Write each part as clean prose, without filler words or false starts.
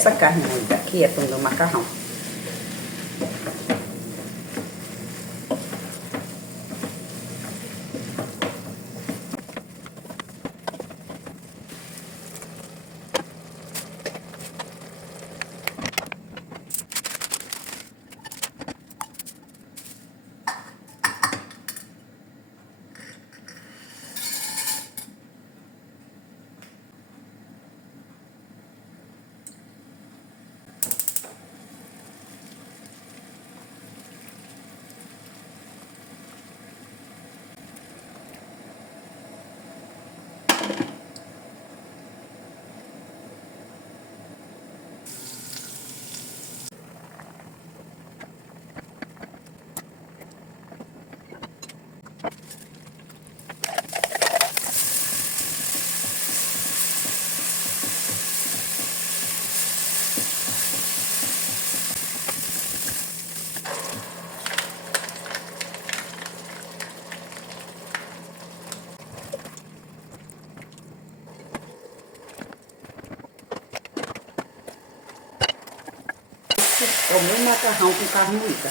Essa carne moída aqui é para o meu macarrão. É o meu macarrão com carne moída.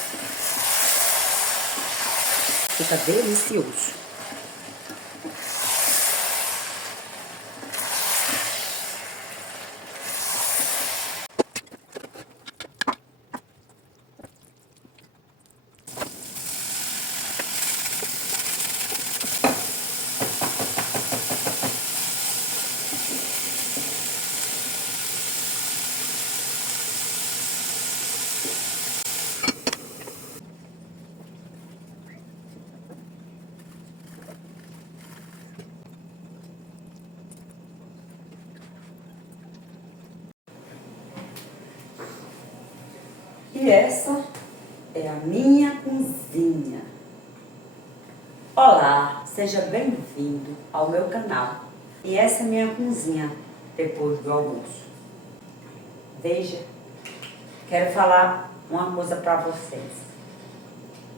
Fica delicioso. E essa é a minha cozinha. Olá, seja bem-vindo ao meu canal. E essa é a minha cozinha depois do almoço. Veja, quero falar uma coisa para vocês.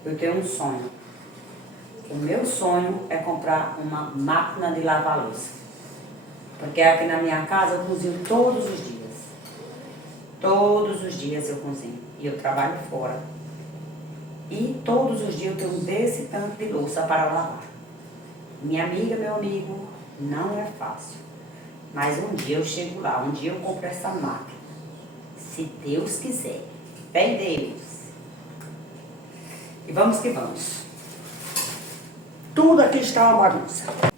Eu tenho um sonho. O meu sonho é comprar uma máquina de lavar louça. Porque aqui na minha casa eu cozinho todos os dias. Todos os dias eu cozinho. E eu trabalho fora. E todos os dias eu tenho desse tanto de louça para lavar. Minha amiga, meu amigo, não é fácil. Mas um dia eu chego lá, um dia eu compro essa máquina. Se Deus quiser. Fé em Deus. E vamos que vamos. Tudo aqui está uma bagunça.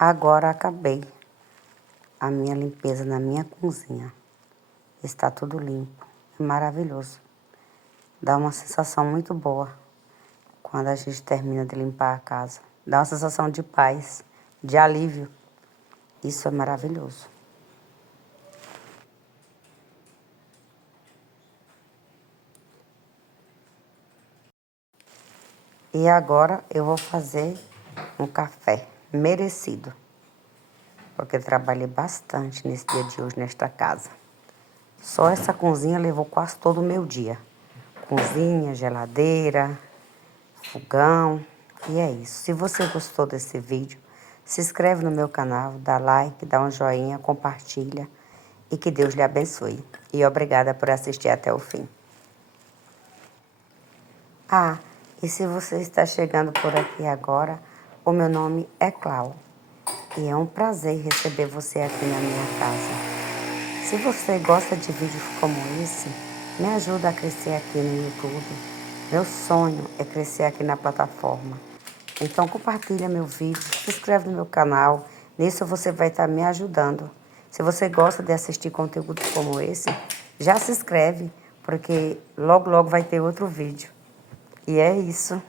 Agora acabei a minha limpeza na minha cozinha. Está tudo limpo, é maravilhoso. Dá uma sensação muito boa quando a gente termina de limpar a casa. Dá uma sensação de paz, de alívio. Isso é maravilhoso. E agora eu vou fazer um café merecido, porque trabalhei bastante nesse dia de hoje nesta casa. Só essa cozinha levou quase todo o meu dia. Cozinha, geladeira, fogão, e é isso. Se você gostou desse vídeo, se inscreve no meu canal, dá like, dá um joinha, compartilha e que Deus lhe abençoe. E obrigada por assistir até o fim. Ah, e se você está chegando por aqui agora, o meu nome é Clau e é um prazer receber você aqui na minha casa. Se você gosta de vídeos como esse, me ajuda a crescer aqui no YouTube. Meu sonho é crescer aqui na plataforma. Então compartilha meu vídeo, se inscreve no meu canal. Nisso você vai estar me ajudando. Se você gosta de assistir conteúdo como esse, já se inscreve, porque logo logo vai ter outro vídeo. E é isso.